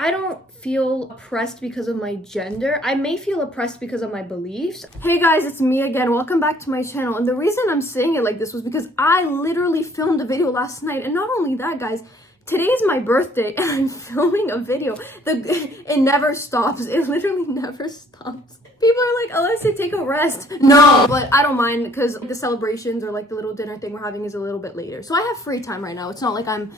I don't feel oppressed because of my gender. I may feel oppressed because of my beliefs. Hey guys, it's me again. Welcome back to my channel. And the reason I'm saying it like this was because I literally filmed a video last night. And not only that, guys, today is my birthday and I'm filming a video. It never stops. It literally never stops. People are like, Alessia, take a rest. No, but I don't mind because the celebrations or like the little dinner thing we're having is a little bit later. So I have free time right now. It's not like I'm,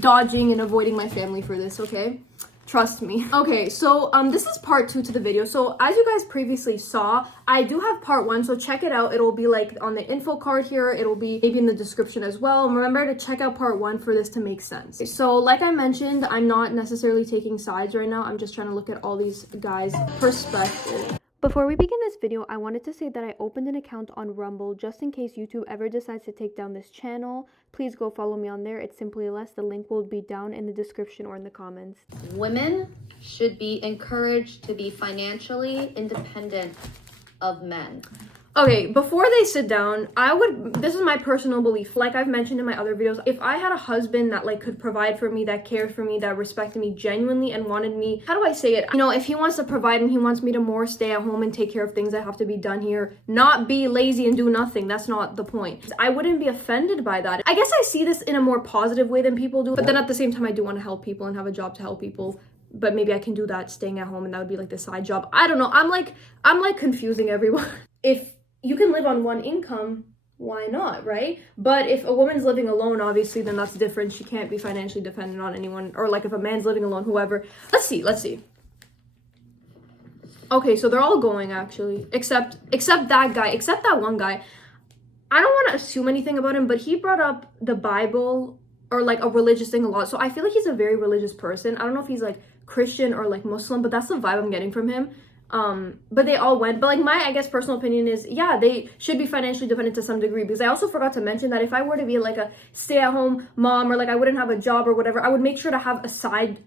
dodging and avoiding my family for this, okay? Trust me. Okay, so this is part 2 to the video. So as you guys previously saw, I do have part 1, so check it out. It'll be like on the info card here. It'll be maybe in the description as well. And remember to check out part 1 for this to make sense. So like I mentioned, I'm not necessarily taking sides right now. I'm just trying to look at all these guys' perspective. Before we begin this video, I wanted to say that I opened an account on Rumble just in case YouTube ever decides to take down this channel. Please go follow me on there. It's simply less. The link will be down in the description or in the comments. Women should be encouraged to be financially independent of men. Okay, before they sit down, this is my personal belief. Like I've mentioned in my other videos, if I had a husband that like could provide for me, that cared for me, that respected me genuinely and wanted me, how do I say it? If he wants to provide and he wants me to more stay at home and take care of things that have to be done here, not be lazy and do nothing. That's not the point. I wouldn't be offended by that. I guess I see this in a more positive way than people do, but then at the same time, I do want to help people and have a job to help people. But maybe I can do that staying at home and that would be like the side job. I don't know. I'm like confusing everyone. If you can live on one income, why not, right? But if a woman's living alone, obviously, then that's different. She can't be financially dependent on anyone. Or like if a man's living alone, whoever. Let's see. Okay, so they're all going actually, except that one guy. I don't want to assume anything about him, but he brought up the Bible or like a religious thing a lot. So I feel like he's a very religious person. I don't know if he's like Christian or like Muslim, but that's the vibe I'm getting from him. But they all went. But like my, I guess, personal opinion is, yeah, they should be financially dependent to some degree, because I also forgot to mention that if I were to be like a stay-at-home mom or like I wouldn't have a job or whatever, I would make sure to have a side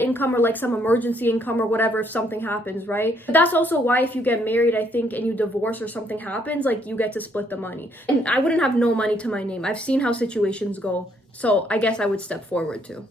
income or like some emergency income or whatever if something happens, right? But that's also why if you get married, I think, and you divorce or something happens, like you get to split the money. And I wouldn't have no money to my name. I've seen how situations go. So I guess I would step forward too.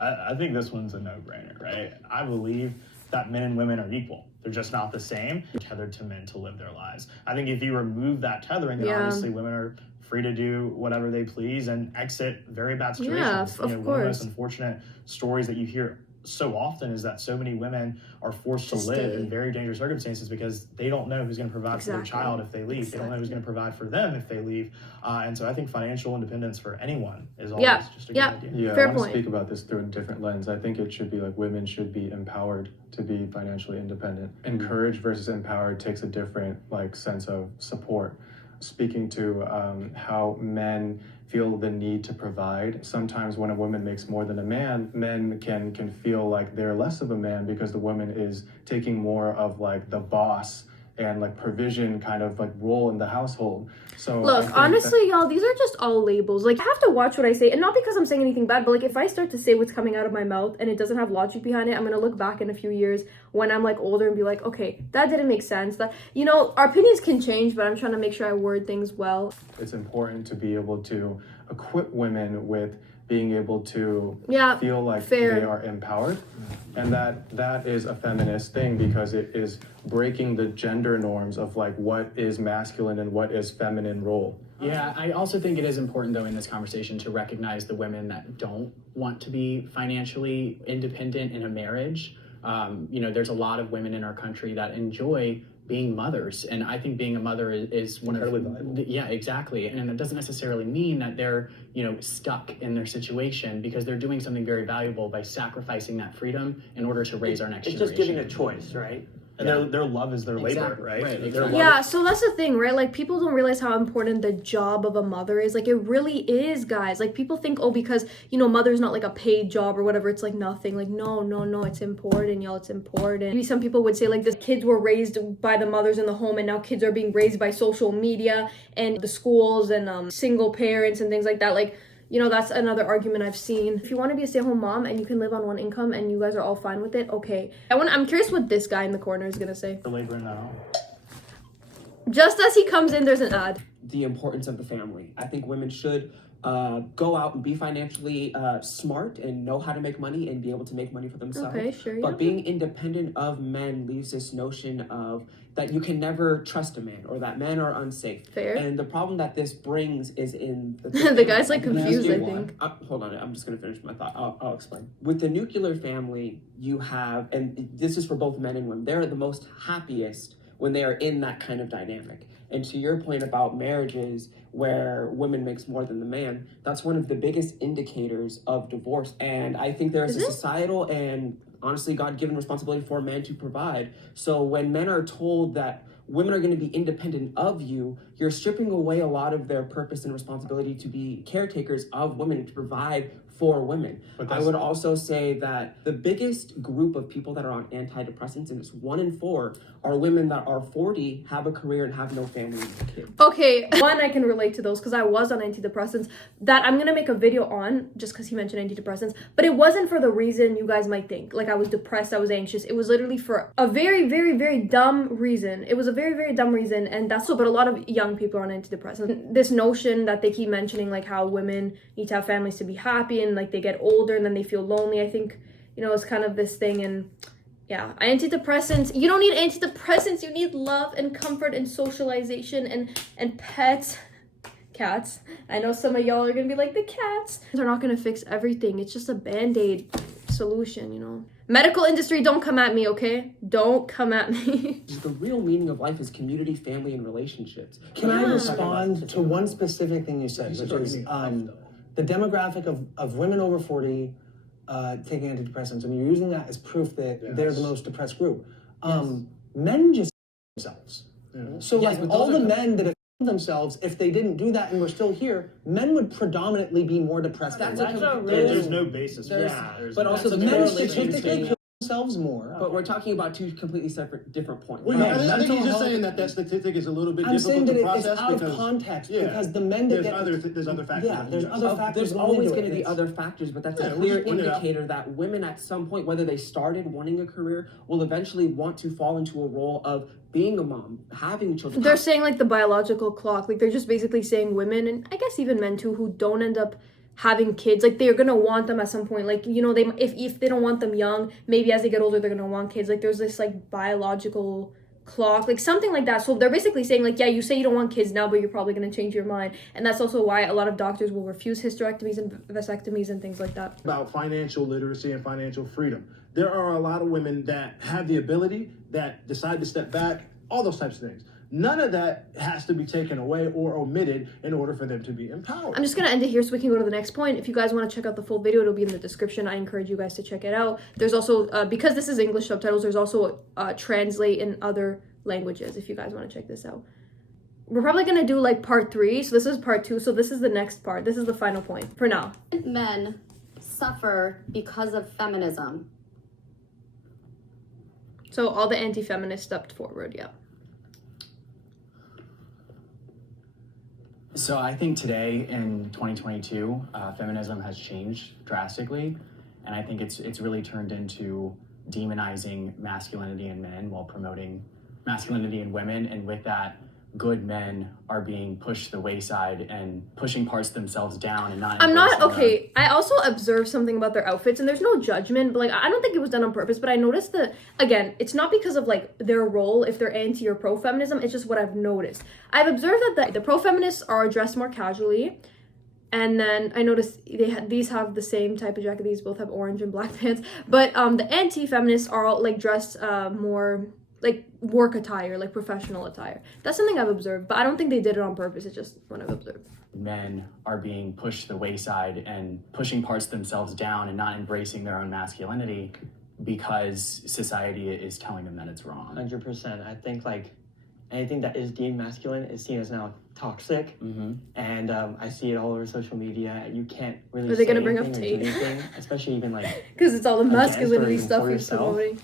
I think this one's a no-brainer, right? I believe that men and women are equal. They're just not the same. They're tethered to men to live their lives. I think if you remove that tethering, then obviously women are free to do whatever they please and exit very bad situations. Yeah, of course. One of the most unfortunate stories that you hear so often is that so many women are forced to live in very dangerous circumstances because they don't know who's going to provide for their child if they leave. They don't know who's going to provide for them if they leave. And so I think financial independence for anyone is always just a good idea. Yeah, fair I want point. to speak about this through a different lens. I think it should be like women should be empowered to be financially independent. Encouraged versus empowered takes a different like sense of support. Speaking to how men feel the need to provide. Sometimes when a woman makes more than a man, men can feel like they're less of a man because the woman is taking more of like the boss and like provision kind of like role in the household. So look, honestly, y'all, these are just all labels. Like, I have to watch what I say, and not because I'm saying anything bad, but like if I start to say what's coming out of my mouth and it doesn't have logic behind it, I'm gonna look back in a few years when I'm like older and be like, okay, that didn't make sense. That, our opinions can change, but I'm trying to make sure I word things well. It's important to be able to equip women with being able to feel like they are empowered. And that is a feminist thing because it is breaking the gender norms of like what is masculine and what is feminine role. Yeah, I also think it is important though in this conversation to recognize the women that don't want to be financially independent in a marriage. There's a lot of women in our country that enjoy being mothers, and I think being a mother is one of exactly. And it doesn't necessarily mean that they're stuck in their situation, because they're doing something very valuable by sacrificing that freedom in order to raise our next generation. It's just giving a choice, right? And their love is their labor, right? Exactly. Yeah, so that's the thing, right? Like, people don't realize how important the job of a mother is. Like, it really is, guys. Like, people think, oh, because, mother's not like a paid job or whatever, it's like nothing. Like, no, it's important, y'all. It's important. Maybe some people would say, like, the kids were raised by the mothers in the home, and now kids are being raised by social media and the schools and single parents and things like that. Like, that's another argument I've seen. If you want to be a stay-at-home mom and you can live on one income and you guys are all fine with it, okay. I'm curious what this guy in the corner is gonna say. For labor in that home. Just as he comes in, there's an ad. The importance of the family. I think women should go out and be financially smart and know how to make money and be able to make money for themselves. Okay, sure. But being independent of men leaves this notion of that you can never trust a man or that men are unsafe. Fair. And the problem that this brings is in the guy's like confused, I think. Hold on, I'm just going to finish my thought. I'll explain. With the nuclear family, you have, and this is for both men and women, they're the most happiest when they are in that kind of dynamic. And to your point about marriages where women makes more than the man, that's one of the biggest indicators of divorce. And I think there's a societal and honestly God-given responsibility for a man to provide. So when men are told that women are going to be independent of you, you're stripping away a lot of their purpose and responsibility to be caretakers of women, to provide for women. I would also say that the biggest group of people that are on antidepressants, and it's 1 in 4, are women that are 40, have a career, and have no family and kids. Okay, one, I can relate to those because I was on antidepressants that I'm gonna make a video on just because he mentioned antidepressants, but it wasn't for the reason you guys might think. Like I was depressed, I was anxious. It was literally for a very, very, very dumb reason. It was a very, very dumb reason, and that's so. But a lot of young people are on antidepressants. This notion that they keep mentioning, like how women need to have families to be happy, and like they get older and then they feel lonely. I think, you know, it's kind of this thing. And yeah, antidepressants, you don't need antidepressants, you need love and comfort and socialization and pets. Cats. I know some of y'all are gonna be like, the cats. They're not gonna fix everything. It's just a band-aid solution, you know. Medical industry, don't come at me, okay? Don't come at me. The real meaning of life is community, family, and relationships. Can I respond to one specific thing you said, which is the demographic of women over 40 taking antidepressants, and you're using that as proof that they're the most depressed group. Men just themselves. So like all the men that have themselves, if they didn't do that and we're still here, men would predominantly be more depressed. There's no basis for that. But also the men statistically kill themselves more. But we're talking about two completely separate, different points. Well, I think he's just saying that statistic is a little bit difficult to process. It's out of context because the men that there's other factors. Yeah, there's other factors. There's always going to be other factors, but that's a clear indicator that women at some point, whether they started wanting a career, will eventually want to fall into a role of being a mom, having children. They're saying like the biological clock, like they're just basically saying women, and I guess even men too, who don't end up having kids, like they're gonna want them at some point. Like, you know, they if they don't want them young, maybe as they get older they're gonna want kids. Like there's this like biological clock, like something like that. So they're basically saying like, yeah, you say you don't want kids now, but you're probably gonna change your mind. And that's also why a lot of doctors will refuse hysterectomies and vasectomies and things like that. About financial literacy and financial freedom. There are a lot of women that have the ability, that decide to step back, all those types of things. None of that has to be taken away or omitted in order for them to be empowered. I'm just going to end it here so we can go to the next point. If you guys want to check out the full video, it'll be in the description. I encourage you guys to check it out. There's also, because this is English subtitles, there's also translate in other languages if you guys want to check this out. We're probably going to do like part 3. So this is part 2. So this is the next part. This is the final point for now. Men suffer because of feminism. So all the anti-feminists stepped forward, yeah. So I think today in 2022, feminism has changed drastically, and I think it's really turned into demonizing masculinity in men while promoting masculinity in women, and with that, good men are being pushed to the wayside and pushing parts of themselves down and not. I'm not okay. I also observed something about their outfits, and there's no judgment, but like I don't think it was done on purpose. But I noticed that again, it's not because of like their role if they're anti or pro feminism. It's just what I've noticed. I've observed that the pro feminists are dressed more casually, and then I noticed these have the same type of jacket. These both have orange and black pants, but the anti feminists are all like dressed more like work attire, like professional attire. That's something I've observed, but I don't think they did it on purpose. It's just what I've observed. Men are being pushed to the wayside and pushing parts of themselves down and not embracing their own masculinity because society is telling them that it's wrong. 100%. I think like anything that is deemed masculine is seen as now toxic, and I see it all over social media. You can't really. Are they gonna bring up Tate? Especially even like because it's all the masculinity stuff he's promoting.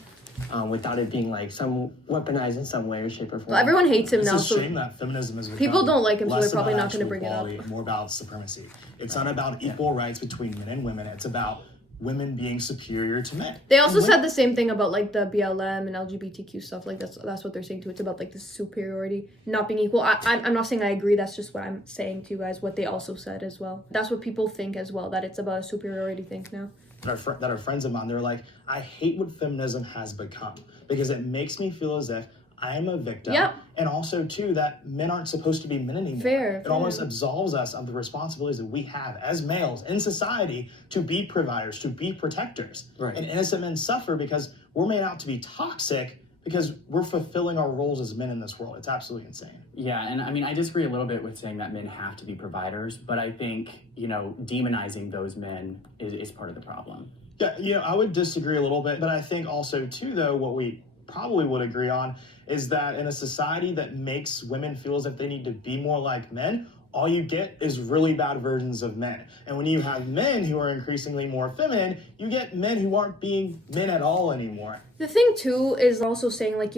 Without it being like some weaponized in some way or shape or form. Well, everyone hates him now. It's a So shame that feminism is people don't like him, so they're probably not going to bring it up. More about supremacy. It's not about equal rights between men and women. It's about women being superior to men. They also said the same thing about like the BLM and LGBTQ stuff. Like that's what they're saying too. It's about like the superiority not being equal. I'm not saying I agree. That's just what I'm saying to you guys. What they also said as well. That's what people think as well. That it's about a superiority thing now. That are friends of mine. They're like, I hate what feminism has become because it makes me feel as if I am a victim. Yep. And also, too, that men aren't supposed to be men anymore. Fair. It almost absolves us of the responsibilities that we have as males in society to be providers, to be protectors. Right. And innocent men suffer because we're made out to be toxic because we're fulfilling our roles as men in this world. It's absolutely insane. Yeah, and I mean, I disagree a little bit with saying that men have to be providers, but I think, demonizing those men is part of the problem. Yeah, I would disagree a little bit, but I think also, too, though, what we probably would agree on is that in a society that makes women feel as if they need to be more like men, all you get is really bad versions of men. And when you have men who are increasingly more feminine, you get men who aren't being men at all anymore. The thing too is also saying like,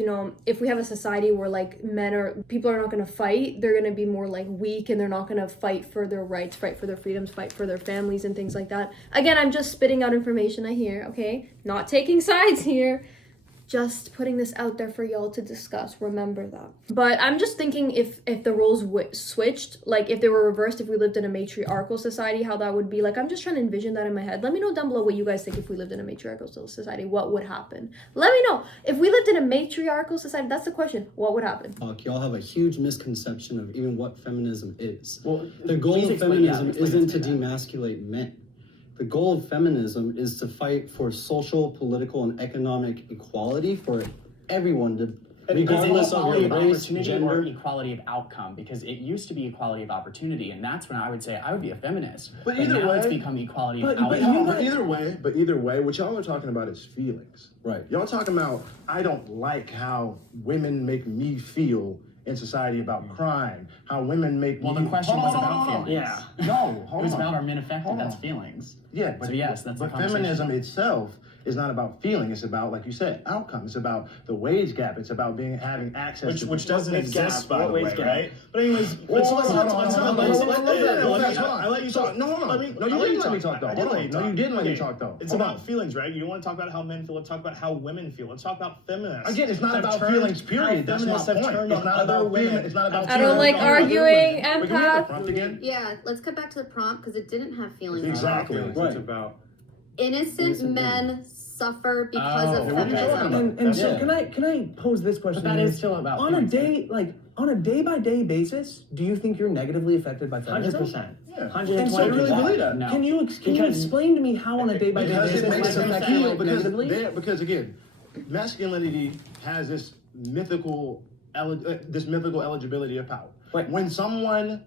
if we have a society where like people are not going to fight, they're going to be more like weak and they're not going to fight for their rights, fight for their freedoms, fight for their families and things like that. Again, I'm just spitting out information I hear, okay? Not taking sides here. Just putting this out there for y'all to discuss. Remember that. But I'm just thinking if the roles switched, like if they were reversed, if we lived in a matriarchal society, how that would be. Like, I'm just trying to envision that in my head. Let me know down below what you guys think if we lived in a matriarchal society. What would happen? Let me know. If we lived in a matriarchal society, that's the question. What would happen? Y'all have a huge misconception of even what feminism is. Well, the goal please of explain- feminism explain isn't to that. demasculate men. The goal of feminism is to fight for social, political, and economic equality for everyone, regardless of equality your of race, opportunity or gender. equality of outcome, because it used to be equality of opportunity, and that's when I would say I would be a feminist. But either now way- it's become equality But, of but, outcome. but either way, what y'all are talking about is feelings. Right. Y'all talking about, I don't like how women make me feel in society about crime, how women make Well, me... the question was about feelings. Yeah. No, hold on. It was about our men affected, Hold that's on. feelings. Yeah, but So yes, that's the but conversation. feminism itself is not about feeling. It's about, like you said, outcome. It's about the wage gap. It's about having access Which doesn't Wage exist, gap, by the way, wage gap. right? But anyways, let's let you talk. No, hold on. No, you didn't let me talk, though. Hold on. No, you didn't let me talk, though. It's about feelings, right? You don't want to talk about how men feel. Let's talk about how women feel. Let's talk about feminists. Again, it's not Have about turned- feelings, period. That's my feminists have point. turned It's on not other about women. women. It's not about I don't like feelings. arguing, Wait, can we get the empath. prompt again? Yeah, let's get back to the prompt because it didn't have feelings. Exactly. It's Right. about Innocent men suffer because of Oh, feminism. And so Yeah. can I pose this question? But that is still about on a feelings, day on a day-by-day basis, do you think you're negatively affected by feminism? 100%. Yeah. And so, 120%. No. can you explain to me how on a day-by-day Because basis it makes life them affects you feel, negatively? because again, masculinity has this mythical eligibility of power. Wait. When someone,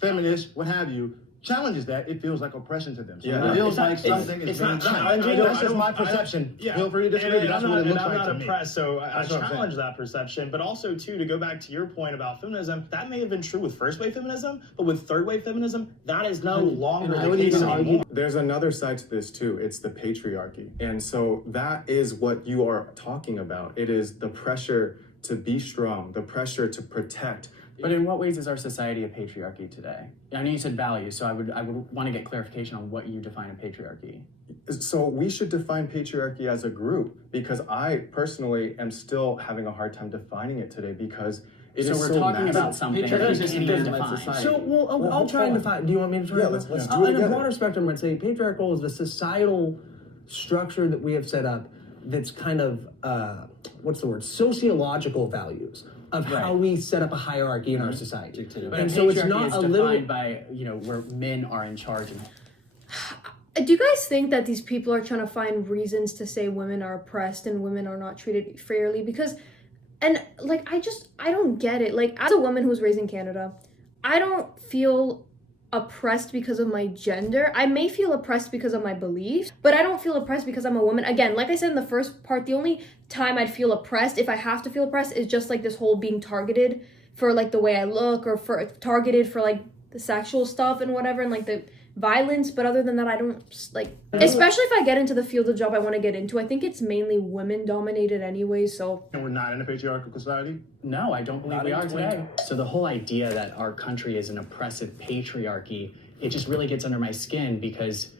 feminist, what have you, challenges that, it feels like oppression to them. So Yeah. it feels It's not- like something is it's being not done. challenging. That's just my perception. Yeah. Feel free to disagree, but that's what it looks I'm like not to me. impressed, so I That's what I'm challenge saying. that perception. But also, too, to go back to your point about feminism, that may have been true with first wave feminism, but with third wave feminism, that is no longer I the would case even anymore. argue There's another side to this too. It's the patriarchy. And so that is what you are talking about. It is the pressure to be strong, the pressure to protect. But in what ways is our society a patriarchy today? I know you said values, so I would want to get clarification on what you define a patriarchy. So we should define patriarchy as a group, because I personally am still having a hard time defining it today because it is So we're so talking massive. about something that Patriarchy you is can't a even different define. society. So, I'll try and define. Do you want me to try? Yeah, let's do it In a together. broader spectrum, I'd say patriarchal is the societal structure that we have set up that's kind of, sociological values of how we set up a hierarchy in our society. But And a so it's patriarchy not is a defined literal... by, where men are in charge. Do you guys think that these people are trying to find reasons to say women are oppressed and women are not treated fairly? Because, and like, I don't get it. Like, as a woman who was raised in Canada, I don't feel oppressed because of my gender. I may feel oppressed because of my beliefs, but I don't feel oppressed because I'm a woman. Again, like I said in the first part, the only time I'd feel oppressed, if I have to feel oppressed, is just like this whole being targeted for like the way I look, or for targeted for like the sexual stuff and whatever, and like the violence. But other than that, I don't like, especially if I get into the field of job I want to get into, I think it's mainly women dominated anyway. So And we're not in a patriarchal society? No, I don't believe we are today. So the whole idea that our country is an oppressive patriarchy, it just really gets under my skin because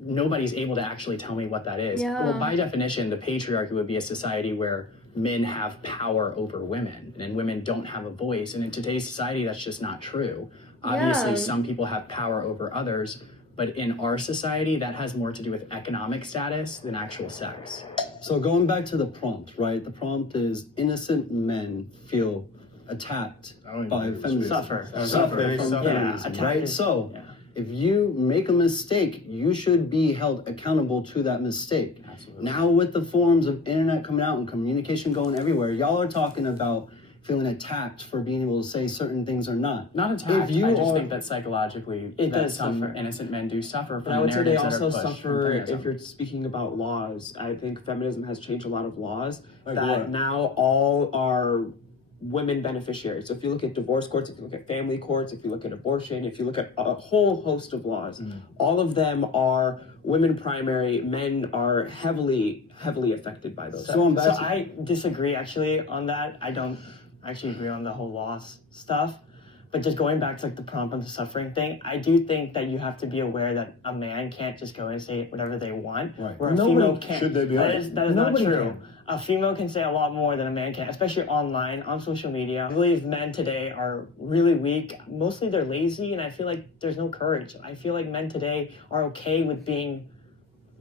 nobody's able to actually tell me what that is. Yeah. Well, by definition, the patriarchy would be a society where men have power over women and women don't have a voice. And in today's society, that's just not true. Obviously, some people have power over others, but in our society, that has more to do with economic status than actual sex. So going back to the prompt, right? The prompt is innocent men feel attacked by feminists. Suffer. Suffer from feminism, right? So if you make a mistake, you should be held accountable to that mistake. Absolutely. Now with the forms of internet coming out and communication going everywhere, y'all are talking about feeling attacked for being able to say certain things or not. Not attacked. I just think that psychologically, It that does some suffer. innocent men do suffer But from I the would say they narratives that also are pushed from suffer feminism. if you're speaking about laws. I think feminism has changed a lot of laws Like that what? now all are women beneficiaries. So if you look at divorce courts, if you look at family courts, if you look at abortion, if you look at a whole host of laws, all of them are women primary. Men are heavily affected by those. So I disagree actually on that. I don't actually agree on the whole loss stuff. But just going back to like the prompt on the suffering thing, I do think that you have to be aware that a man can't just go and say whatever they want. Right. Where a Nobody female can't. should they be That able- is not Nobody true. can. A female can say a lot more than a man can, especially online, on social media. I believe men today are really weak. Mostly they're lazy, and I feel like there's no courage. I feel like men today are okay with being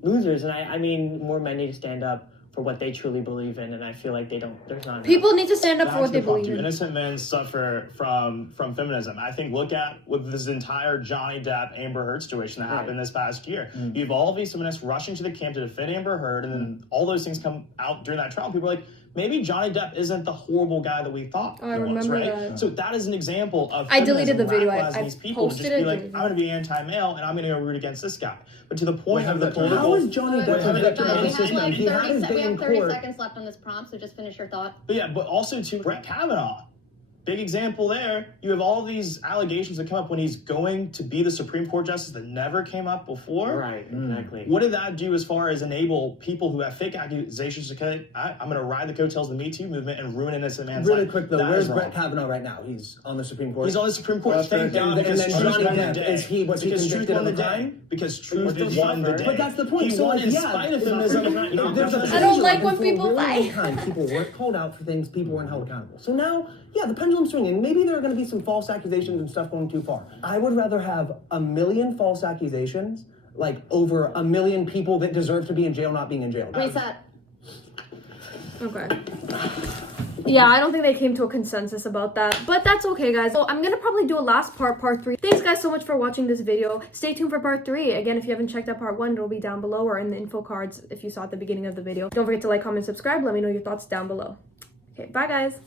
losers, and I mean, more men need to stand up for what they truly believe in, and I feel like there's not enough. People need to stand up for That's what they the problem, believe too. in. Innocent men suffer from feminism. I think look at with this entire Johnny Depp Amber Heard situation that happened this past year. You have all these feminists rushing to the camp to defend Amber Heard, and then all those things come out during that trial. People are like, maybe Johnny Depp isn't the horrible guy that we thought Oh, I he was, remember right? that. So that is an example of I deleted feminism the video. radicalizing I these people to posted just be it, like, deleted I'm going to be anti-male and I'm going to go root against this guy. But to the point Well, of the have that turned political... How is Johnny Depp Guys, affected by we the have system? like He had 30 his we day in have 30 court. seconds left on this prompt, so just finish your thought. But yeah, but also to Brett Kavanaugh. Big example there. You have all these allegations that come up when he's going to be the Supreme Court justice that never came up before. Right, exactly. What did that do as far as enable people who have fake accusations to say, I'm going to ride the coattails of the Me Too movement and ruin innocent man's Really life? quick though, That where's is wrong. Brett Kavanaugh right now? He's on the Supreme Court. He's on the Supreme Court. Thank God, and because then truth Johnny won the Depp, day. was he Because truth convicted won of the a crime? day. Because But truth still won the suffer. day. But that's the point. He So, won like, in yeah, spite of it's feminism. not- Not there's a because I don't pendulum, like and when for a people really long fight. time, people weren't called out for things, people weren't held accountable. So now, yeah, the pendulum's swinging. Maybe there are going to be some false accusations and stuff going too far. I would rather have 1 million false accusations, like over 1 million people that deserve to be in jail not being in jail. Reset. Okay. Yeah, I don't think they came to a consensus about that, but that's okay, guys. So I'm gonna probably do a last part 3. Thanks, guys, so much for watching this video. Stay tuned for part 3. Again, if you haven't checked out part 1, it'll be down below or in the info cards if you saw at the beginning of the video. Don't forget to like, comment, subscribe. Let me know your thoughts down below. Okay, bye, guys.